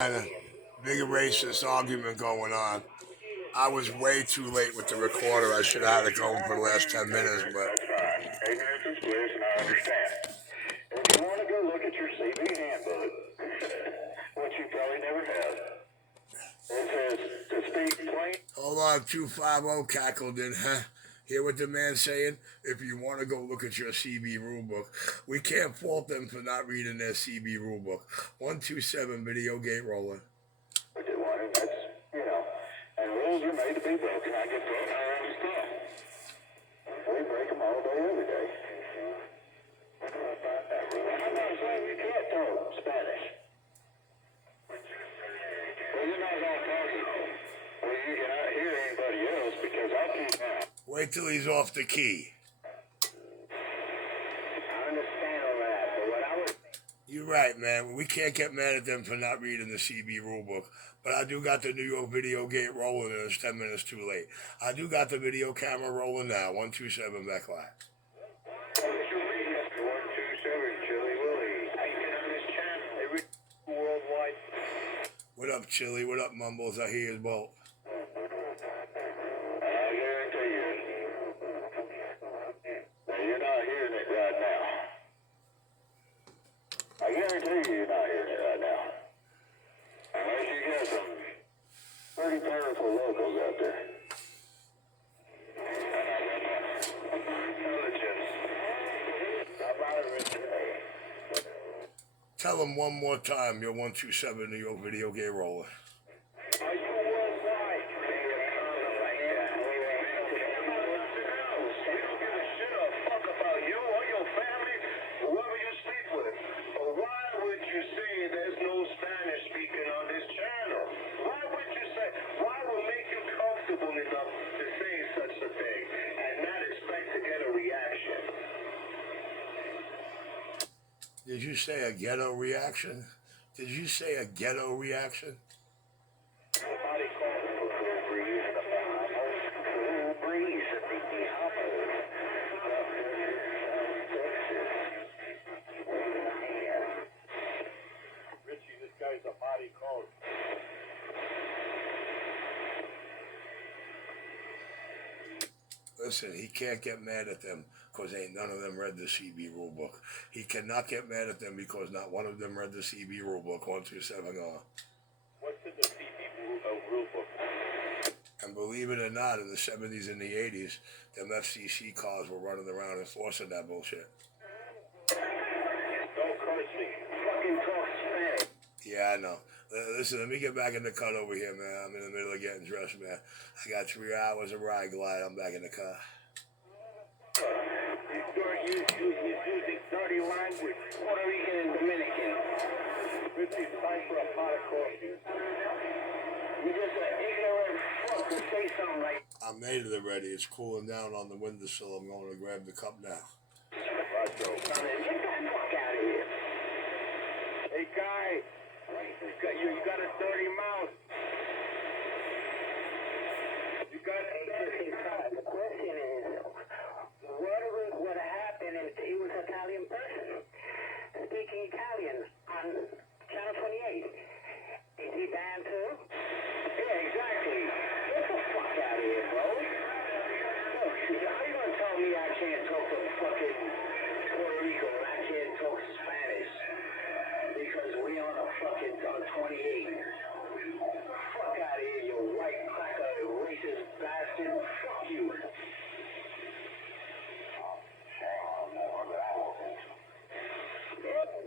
Kind of big racist argument going on. I was way too late with the recorder. I should have had it going for the last 10 minutes, but That's fine. Ignorance is bliss, and I understand. If you want to go look at your CV handbook, which you probably never have, it says to speak plain. hold on, 250 cackled in, huh? Hear what the man's saying? If you want to go look at your CB rulebook, we can't fault them for not reading their CB rulebook. 127 video game rolling. Which is one, and that's, and rules are made to be broken. I get that, I understand. We break them all day, every day. I'm not saying you can't talk Spanish. Well, you're not going to talk it. Well, you cannot hear anybody else because I'll keep out. Wait till he's off the key. I understand all that, but what I would... You're right, man. We can't get mad at them for not reading the CB rulebook. But I do got the New York video gate rolling, and it's 10 minutes too late. I do got the video camera rolling now. 127 backlight. 127 Chili Willie. How you get on this channel? Every worldwide. What up, Chili? What up, Mumbles? I hear his bolt. I guarantee you. Now, you're not hearing it right now. I guarantee you're not hearing it right now. Unless you got some pretty powerful locals out there. Intelligence. About it. Tell him one more time you're 127 New York video game rolling. Are you worldwide? We don't give a shit or fuck about you or your family, whoever you sleep with. But why would you say there's no Spanish speaking on this channel? Why would you say, why would make you comfortable enough to say such a thing and not expect to get a reaction? Did you say a ghetto reaction? Did you say a ghetto reaction? Somebody called it for Cool Breeze. Cool Breeze at the Hoppers. Richie, this guy's a body code. Listen, he can't get mad at them because ain't none of them read the CB rulebook. He cannot get mad at them because not one of them read the CB rulebook. 127 on. What's in the CB rule book? And believe it or not, in the 70s and the 80s, them FCC cars were running around enforcing that bullshit. Don't curse me. Fucking talk Spanish. Yeah, I know. Listen, let me get back in the cut over here, man. I'm in the middle of getting dressed, man. I got 3 hours of ride glide. I'm back in the car. You're using dirty language. Puerto Rican and Dominican. Richie, time for a pot of coffee. You're just an ignorant fuck to say something like... I made it already. It's cooling down on the windowsill. I'm going to grab the cup now. Get the fuck out of here. Hey, guy. You got a dirty mouth. You got a dirty mouth. The question is, what happened is he was an Italian person speaking Italian on Channel 28. Is he banned too? Yeah, exactly. Get the fuck out of here, bro. Look, how you gonna tell me I can't talk to fucking Puerto Rico and I can't talk Spanish? Because we on a fucking on 28. Fuck out of here, you white cracker, racist bastard. Fuck you.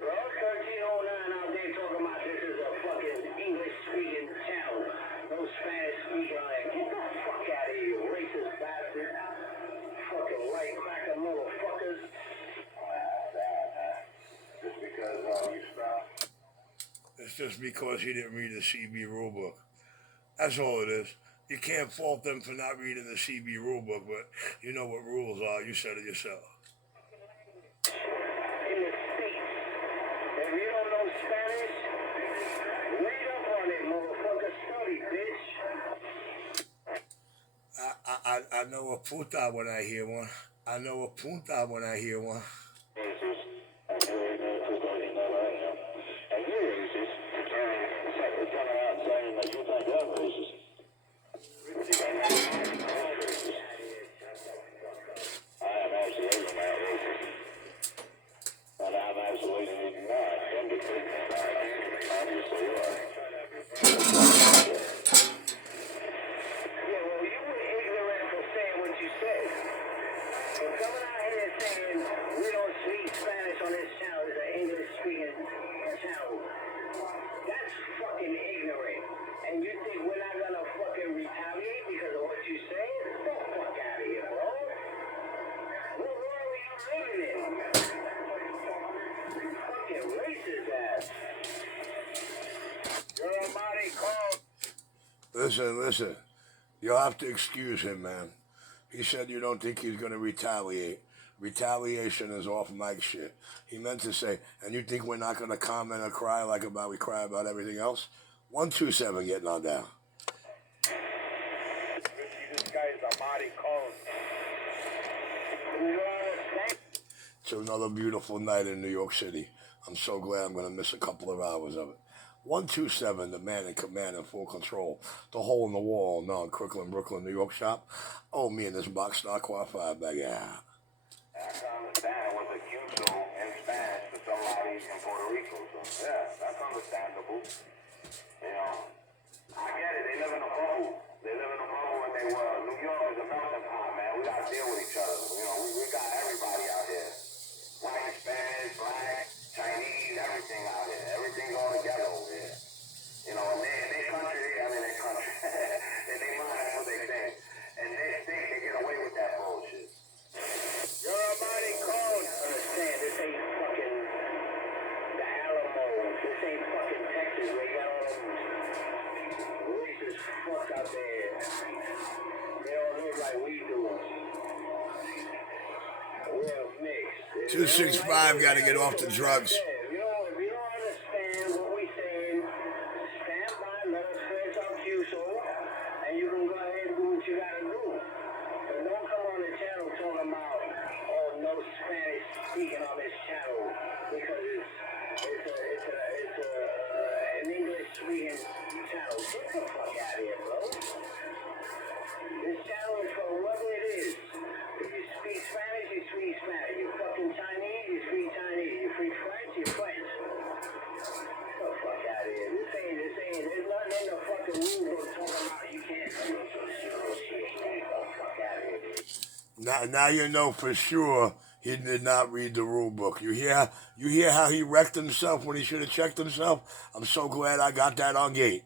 Bro, 1309 out there talking about this is a fucking English-speaking channel. No Spanish speaking on it. Get the fuck out of here, you racist bastard. Fucking white cracker motherfuckers. Just because you stopped. It's just because he didn't read the CB rulebook. That's all it is. You can't fault them for not reading the CB rulebook, but you know what rules are. You said it yourself. In the States, if you don't know Spanish, read up on it, motherfucker. Study, bitch. I know a puta when I hear one. I know a punta when I hear one. Listen. You'll have to excuse him, man. He said you don't think he's going to retaliate. Retaliation is off mic shit. He meant to say, and you think we're not going to comment or cry like we cry about everything else? 127 getting on down. This guy is Amari Cohn. It's another beautiful night in New York City. I'm so glad I'm going to miss a couple of hours of it. 127, the man in command and full control. The hole in the wall, Crooklyn, Brooklyn, New York shop. Oh, me and this box not qualified back out. I can understand what's accused in Spanish to somebody in Puerto Rico. So, yeah, that's understandable. You know, I get it. They live in a bubble. They live in a bubble when they were. New York is a melting pot, man. We got to deal with each other. You know, we got everybody out here. White, Spanish, black, Chinese, everything out here. Everything's all together over here. You know, and they country, I mean, they country. In their mind, that's what they think. And they think they get away with that bullshit. You're a mighty cold. Understand, this ain't fucking the Alamo. This ain't fucking Texas where you got all them racist fuck out there. They don't live like we do. We're mixed. 265 got to get off the drugs. You know, if you don't understand what we saying, stand by, let us finish our QSO, and you can go ahead and do what you gotta do. But don't come on the channel talking about, oh, no Spanish speaking on this channel, because it's an English speaking channel. Get the fuck out of here, bro. This channel is for whoever it is. If you speak Spanish, you speak Spanish. You fucking Chinese, you speak Chinese. You speak French, you French. Get the fuck out of here. There's nothing in the fucking rule book talking about you can't do shit. Get the fuck out of here. Now you know for sure he did not read the rule book. You hear how he wrecked himself when he should have checked himself? I'm so glad I got that on gate.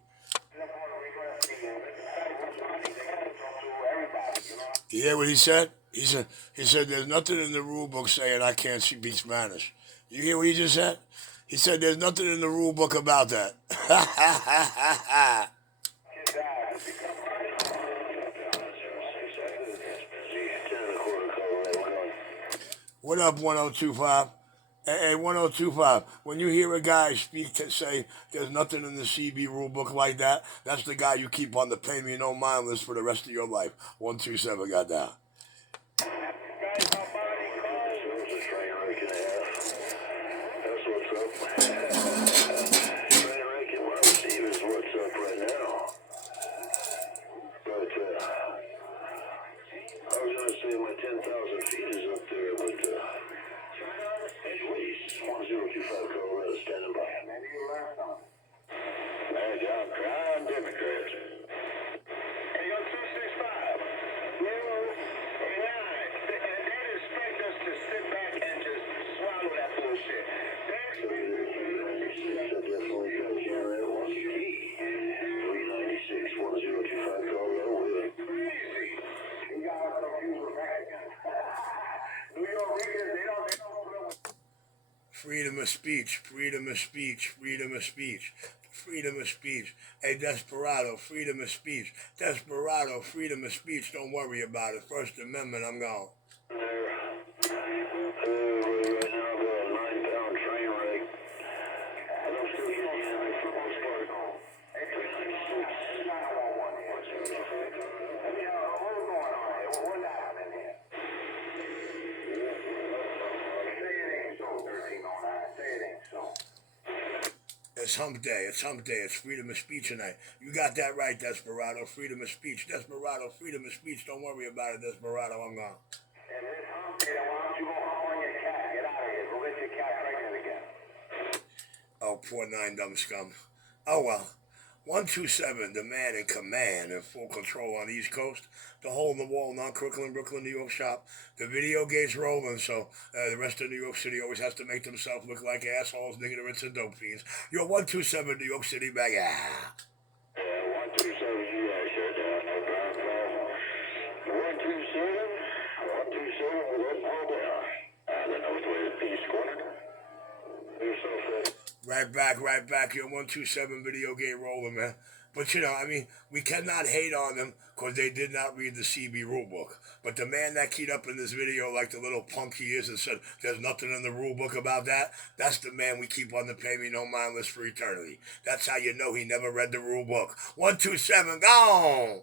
You hear what he said? He said there's nothing in the rule book saying I can't speak Spanish. You hear what he just said? He said there's nothing in the rule book about that. What up, 1025? Hey, 1025, when you hear a guy say there's nothing in the CB rule book like that, that's the guy you keep on the pay me no mind list for the rest of your life. 127 got down. I was going to say my 10,000 feet is up there, but anyways, 1025 Colorado standing by. Maybe you learned something. Hey, John, crying Democrats. Hey, yo, 265. Yo, hey, nine. They expect us to sit back and just swallow that bullshit. Definitely comes here at 396 1025 Colorado. Crazy. You got us confused with Mexicans. New York Rangers, they don't know. Freedom of speech, freedom of speech, freedom of speech, freedom of speech. Hey, Desperado, freedom of speech. Desperado, freedom of speech. Don't worry about it. First Amendment, I'm gone. Right now, I've got a 9-pound train wreck. And I'm still getting in there for the most part. 396. It's hump day. It's hump day. It's freedom of speech tonight. You got that right, Desperado. Freedom of speech. Desperado, freedom of speech. Don't worry about it, Desperado. I'm gone. And this hump day, why don't you go home on your cat? Get out of here. Go get your cat pregnant again. Oh, poor nine dumb scum. Oh, well. 127, the man in command and full control on the East Coast. The hole in the wall, Crooklyn, Brooklyn, New York shop. The video game's rolling, so the rest of New York City always has to make themselves look like assholes, ignorants, and dope fiends. You're 127, New York City, back out. 127, you guys shut down. No problem. 127, we're up, hold down. The Northwest East Corner. Yourself, Right back. You're 127 video game roller, man. But I mean, we cannot hate on them because they did not read the CB rulebook. But the man that keyed up in this video, like the little punk he is, and said there's nothing in the rulebook about that, that's the man we keep on the pay me no mind list for eternity. That's how you know he never read the rulebook. 127, gone.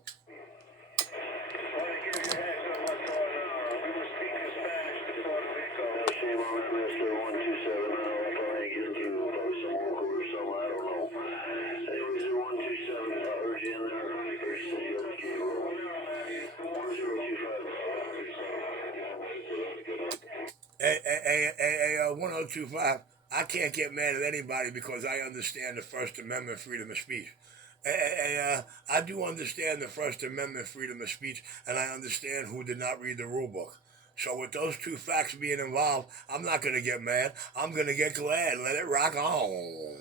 Hey, 1025, I can't get mad at anybody because I understand the First Amendment freedom of speech. I do understand the First Amendment freedom of speech, and I understand who did not read the rule book. So with those two facts being involved, I'm not going to get mad. I'm going to get glad. Let it rock on.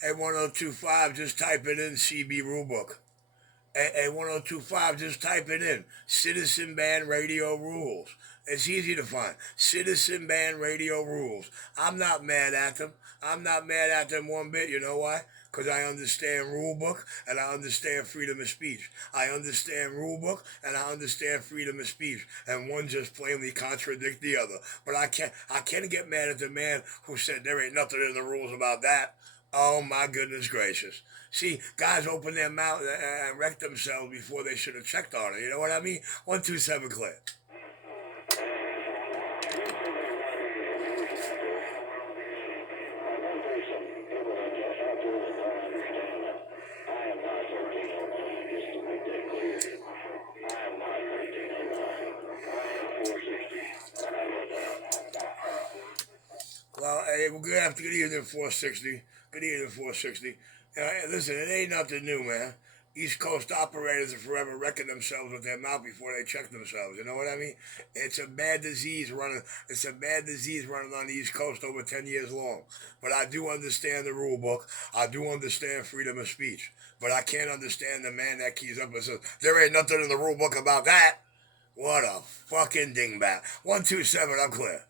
Hey, 1025, just type it in CB rulebook. Hey, 1025, just type it in. Citizen Band Radio Rules. It's easy to find. Citizen Band Radio Rules. I'm not mad at them. I'm not mad at them one bit. You know why? Because I understand rulebook and I understand freedom of speech. I understand rulebook and I understand freedom of speech. And one just plainly contradict the other. But I can't get mad at the man who said there ain't nothing in the rules about that. Oh my goodness gracious. See, guys open their mouth and wreck themselves before they should have checked on it. You know what I mean? 127 clear. Well, hey, we're going to have to get evening 460. Good evening 460. Listen, it ain't nothing new, man. East Coast operators are forever wrecking themselves with their mouth before they check themselves. You know what I mean? It's a bad disease running. It's a bad disease running on the East Coast over 10 years long. But I do understand the rule book. I do understand freedom of speech. But I can't understand the man that keys up and says, there ain't nothing in the rule book about that. What a fucking dingbat. 127, I'm clear.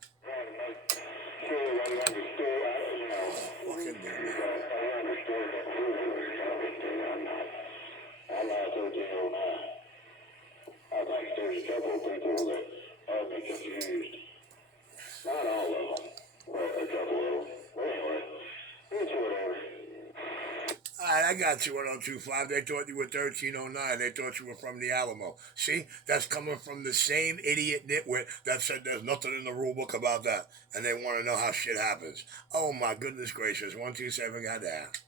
There's a couple of people that have me confused. Not all of them, but a couple of them. But anyway, it's whatever. Alright, I got you 1025. They thought you were 1309. They thought you were from the Alamo. See? That's coming from the same idiot nitwit that said there's nothing in the rule book about that. And they want to know how shit happens. Oh my goodness gracious. 127 got that.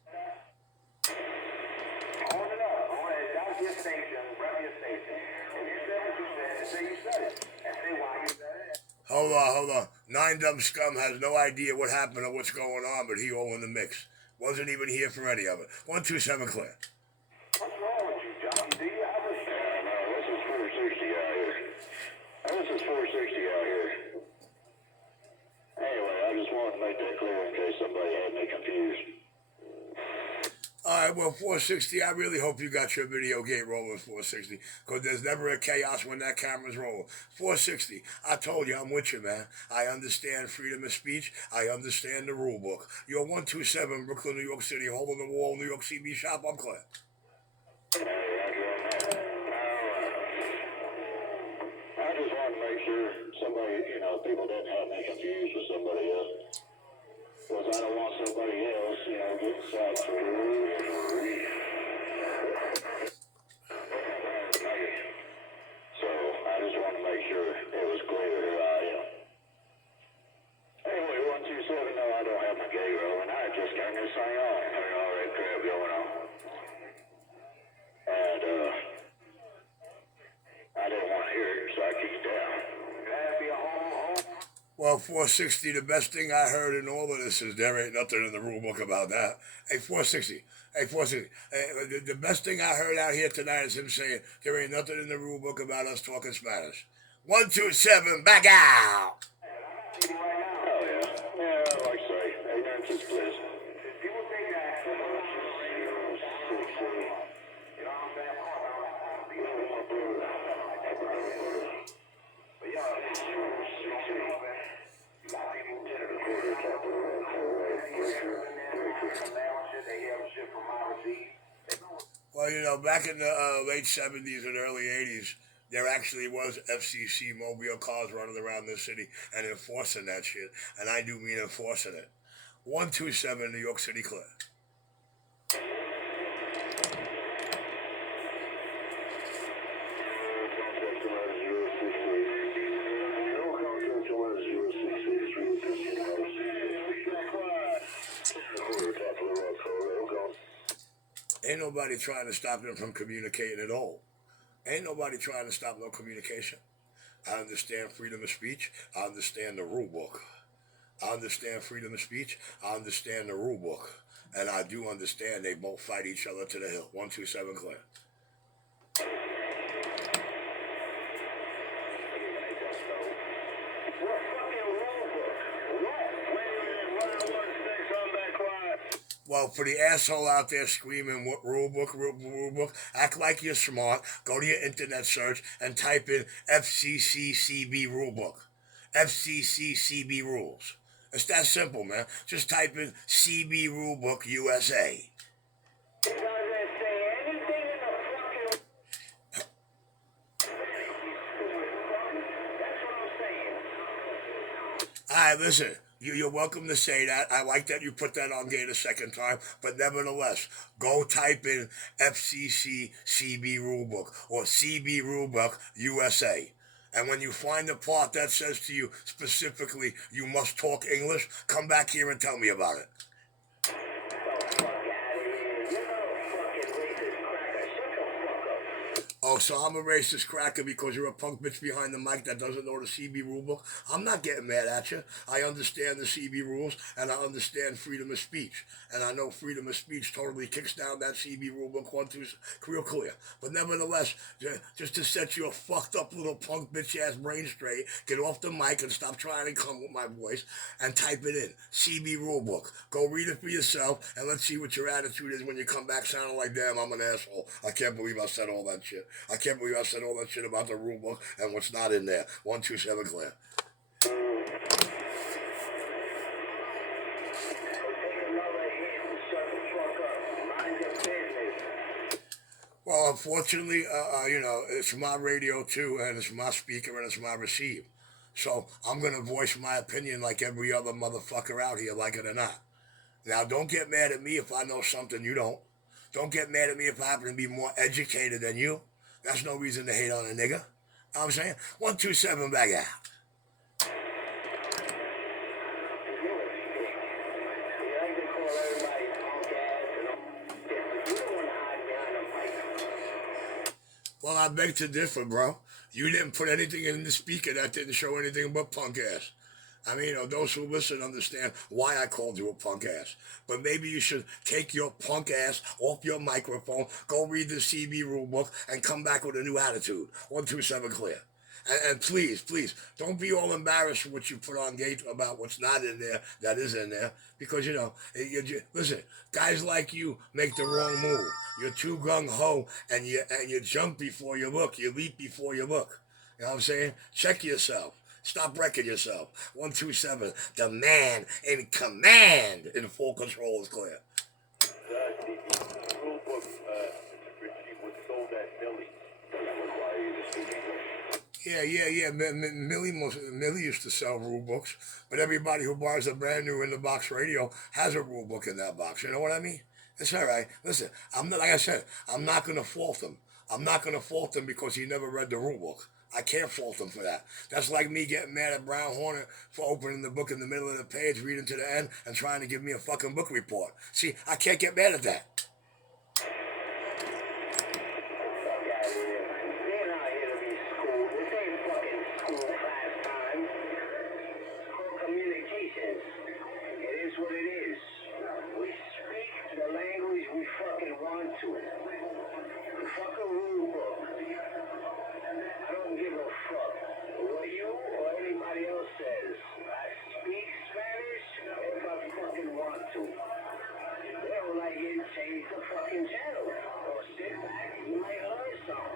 Hold on. Nine Dumb Scum has no idea what happened or what's going on, but he all in the mix. Wasn't even here for any of it. 127 clear. What's wrong with you, Johnny D? No, this is 460 out here. This is 460 out here. Anyway, I just wanted to make that clear in case somebody had me confused. Alright, well, 460, I really hope you got your video gate rolling, 460, because there's never a chaos when that camera's rolling. 460, I told you, I'm with you, man. I understand freedom of speech. I understand the rule book. You're 127, Brooklyn, New York City, hole in the wall, New York CB shop. I'm clear. I just wanted to make sure somebody, people didn't have me confused with somebody else. Because I don't want somebody else, getting shot for real. So I just want to make sure it was clear who I am. Anyway, 127, no, I don't have my gate rolling. I just turned this thing on. Turn all that crap going on. And, I didn't want to hear it, so I kicked it down. That'd be a home. Well, 460, the best thing I heard in all of this is there ain't nothing in the rule book about that. Hey, 460. Hey, the best thing I heard out here tonight is him saying there ain't nothing in the rule book about us talking Spanish. 127, back out. Oh, yeah. Yeah, like I say, ignorance is bliss. People think that Well, you know, back in the late 70s and early 80s, there actually was FCC mobile cars running around the city and enforcing that shit. And I do mean enforcing it. 127, New York City, clear. Ain't nobody trying to stop them from communicating at all. Ain't nobody trying to stop no communication. I understand freedom of speech. I understand the rule book. I understand freedom of speech. I understand the rule book. And I do understand they both fight each other to the hill. 127, clear. Well, for the asshole out there screaming, what rule book, act like you're smart. Go to your internet search and type in FCC CB rulebook. FCC CB rules. It's that simple, man. Just type in CB rulebook USA. It doesn't say anything in the fucking... That's what I'm saying. All right, listen. You're welcome to say that. I like that you put that on gate a second time, but nevertheless, go type in FCC CB rulebook or CB rulebook USA. And when you find the part that says to you specifically, you must talk English, come back here and tell me about it. Oh, so I'm a racist cracker because you're a punk bitch behind the mic that doesn't know the CB rulebook? I'm not getting mad at you. I understand the CB rules, and I understand freedom of speech. And I know freedom of speech totally kicks down that CB rulebook 1, 2, real clear. But nevertheless, just to set your fucked up little punk bitch ass brain straight, get off the mic and stop trying to come with my voice and type it in. CB rulebook. Go read it for yourself, and let's see what your attitude is when you come back sounding like, damn, I'm an asshole. I can't believe I said all that shit. I can't believe I said all that shit about the rule book and what's not in there. 127, clear. Well, unfortunately, you know, it's my radio too, and it's my speaker, and it's my receive. So I'm going to voice my opinion like every other motherfucker out here, like it or not. Now, don't get mad at me if I know something you don't. Don't get mad at me if I happen to be more educated than you. That's no reason to hate on a nigga. You know what I'm saying? 127, back out. Well, I beg to differ, bro. You didn't put anything in the speaker that didn't show anything but punk ass. I mean, you know, those who listen understand why I called you a punk ass. But maybe you should take your punk ass off your microphone, go read the CB rulebook, and come back with a new attitude. 127, clear. And please, don't be all embarrassed for what you put on gate about what's not in there that is in there. Because, you know, listen, guys like you make the wrong move. You're too gung-ho, and you jump before you look. You leap before you look. You know what I'm saying? Check yourself. Stop wrecking yourself. 127, the man in command in full control is clear. The rule book, Richie, was sold at Millie. Doesn't require you to speak English. Yeah. Millie used to sell rule books, but everybody who buys a brand new in the box radio has a rule book in that box. You know what I mean? It's all right. Listen, I'm not, like I said, I'm not going to fault him. I'm not going to fault him because he never read the rule book. I can't fault him for that. That's like me getting mad at Brown Hornet for opening the book in the middle of the page, reading to the end, and trying to give me a fucking book report. See, I can't get mad at that. Change the fucking channel. Or sit back, you might learn something.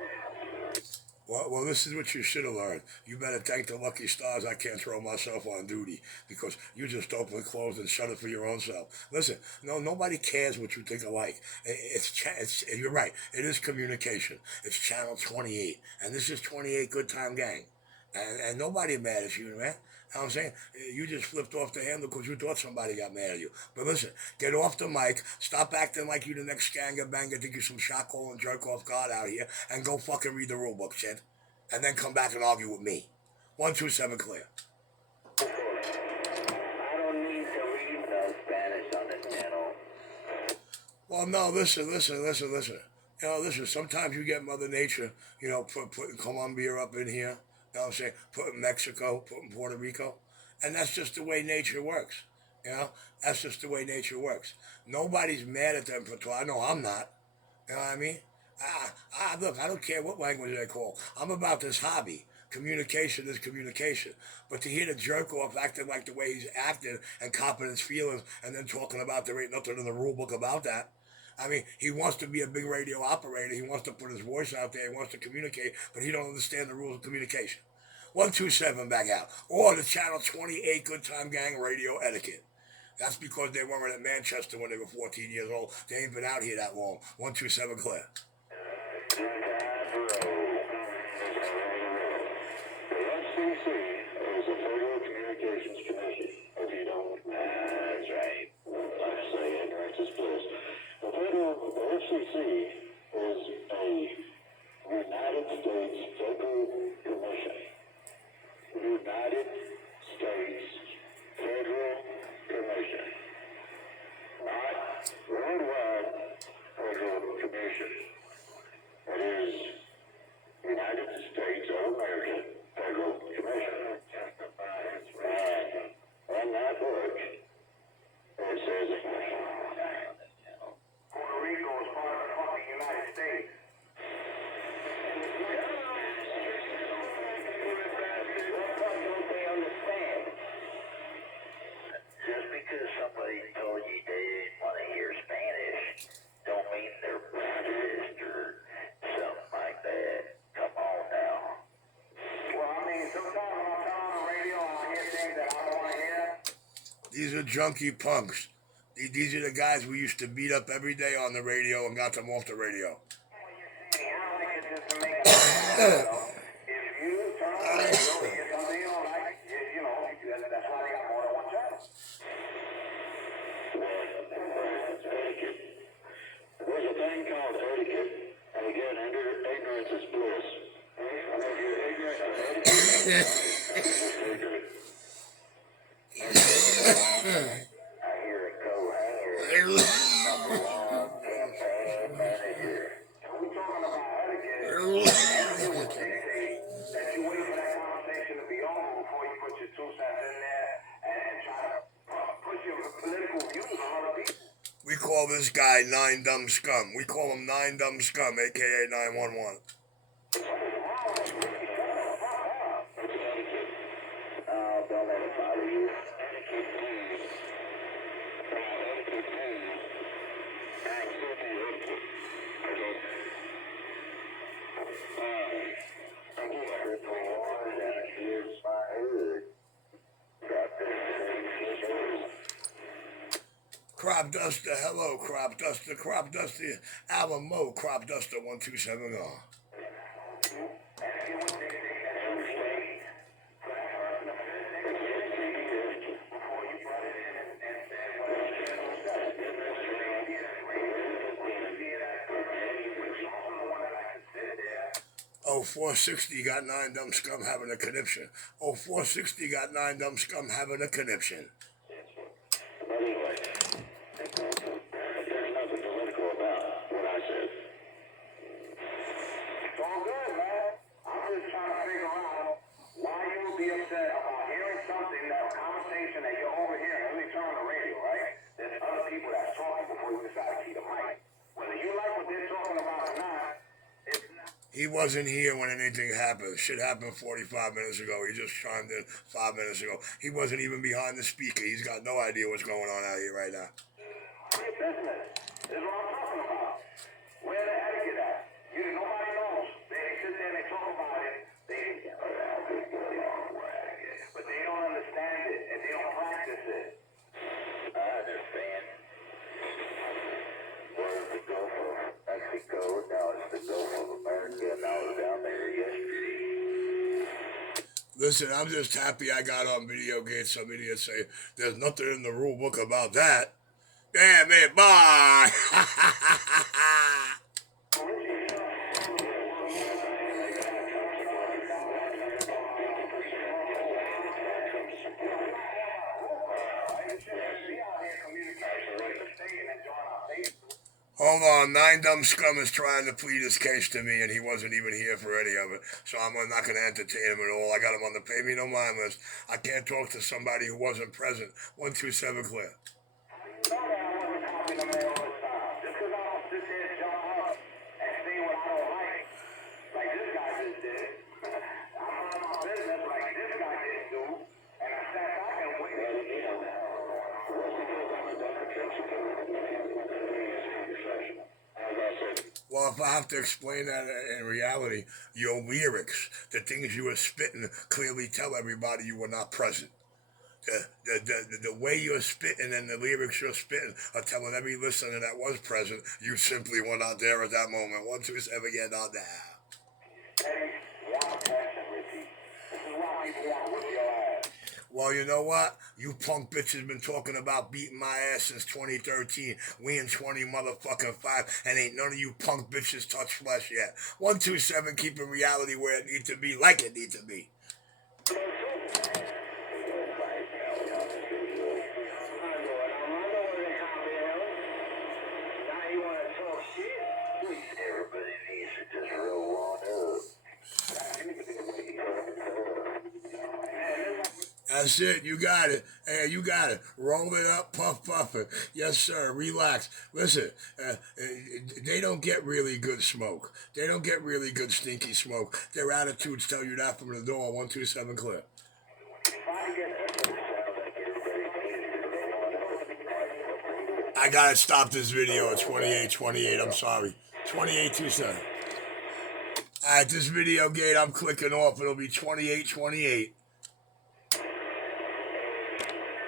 Well, this is what you should have learned. You better thank the lucky stars I can't throw myself on duty because you just open and close and shut it for your own self. Listen, nobody cares what you think alike. You're right. It is communication. It's Channel 28, and this is 28 Good Time Gang, and nobody mad at you, man. You know what I'm saying? You just flipped off the handle because you thought somebody got mad at you. But listen, get off the mic, stop acting like you the next Skanga Banger, think you're some shot calling jerk off God out here, and go fucking read the rule book, shit. And then come back and argue with me. 127 clear. I don't need to read the Spanish on the channel. Well, no, listen. You know, listen, sometimes you get Mother Nature, you know, putting Colombia up in here. You know what I'm saying? Putting Mexico, putting Puerto Rico. And that's just the way nature works. You know? That's just the way nature works. Nobody's mad at them for 12. I know I'm not. You know what I mean? Look, I don't care what language they call. I'm about this hobby. Communication is communication. But to hear the jerk off acting like the way he's acting and copping his feelings and then talking about there ain't nothing in the rule book about that. I mean, he wants to be a big radio operator. He wants to put his voice out there. He wants to communicate, but he don't understand the rules of communication. 127 back out. Or the Channel 28 Good Time Gang radio etiquette. That's because they weren't at Manchester when they were 14 years old. They ain't been out here that long. 127 clear. The FCC is a Federal Communications Commission. If you don't, that's right. Like I say, ignorance is bliss. The FCC is a United States Federal Commission. United States Federal Commission. Not worldwide Federal Commission. It is United States of America Federal Commission. And that book, it says English. Puerto Rico is part of the fucking United States. What don't they understand? Just because somebody told you they didn't want to hear Spanish, don't mean they're racist or something like that. Come on now. Well, I mean, sometimes when I'm on the radio and I hear things that I don't want to hear. These are junkie punks. These are the guys we used to beat up every day on the radio and got them off the radio. If you turn on the radio and hear something you don't like, you know, that's why they got more than one channel. Etiquette. There's a thing called etiquette, and again, ignorance is bliss. And if you're ignorant of etiquette, you're just ignorant. I hear it go hanger. Number one campaign manager. We talking about etiquette. It would dictate that you wait for that conversation to be over before you put your 2 cents in there and try to push your political views on other people. We call this guy Nine Dumb Scum. We call him Nine Dumb Scum, a.k.a. 911. Don't let it bother you. Crop Duster, hello, Crop Duster, Alamo, Crop Duster 127. Oh, 460 got 9 Dumb Scum having a conniption. Oh, 460 got 9 Dumb Scum having a conniption. Anyway, there's nothing political about what I said. It's all good, man. I'm just trying to figure out why you would be upset about hearing something, that conversation that you're overhearing. Let me turn on the radio, right? There's other people that's talking before you decide to keep the mic. Whether you like what they're talking about or not, it's not. He wasn't here when anything happened. Shit happened 45 minutes ago. He just chimed in 5 minutes ago. He wasn't even behind the speaker. He's got no idea what's going on out here right now. Your business is what I'm talking understand it and they don't practice it. I understand. Was the Gulf of Mexico, now it's the Gulf of America, and I was down there yesterday. Listen, I'm just happy I got on Video Gate. Some idiot say there's nothing in the rule book about that. Damn it, bye. Hold on, Nine Dumb Scum is trying to plead his case to me, and he wasn't even here for any of it, so I'm not going to entertain him at all. I got him on the pay me no mind list. I can't talk to somebody who wasn't present. 127 clear. Well, if I have to explain that in reality, your lyrics, the things you were spitting, clearly tell everybody you were not present. The way you're spitting and the lyrics you're spitting are telling every listener that was present, you simply were not there at that moment. 127, get not there. Well, you know what? You punk bitches been talking about beating my ass since 2013. We in 20 motherfucking 5, and ain't none of you punk bitches touched flesh yet. 127, keeping reality where it needs to be, like it needs to be. Everybody needs to just roll on up. That's it. You got it. Hey, you got it. Roll it up, puff it. Yes, sir. Relax. Listen, they don't get really good smoke. They don't get really good stinky smoke. Their attitudes tell you that from the door. 127 clear. I gotta stop this video at 28:28. I'm sorry. 28:27. Alright, this Video Gate I'm clicking off. It'll be 28:28.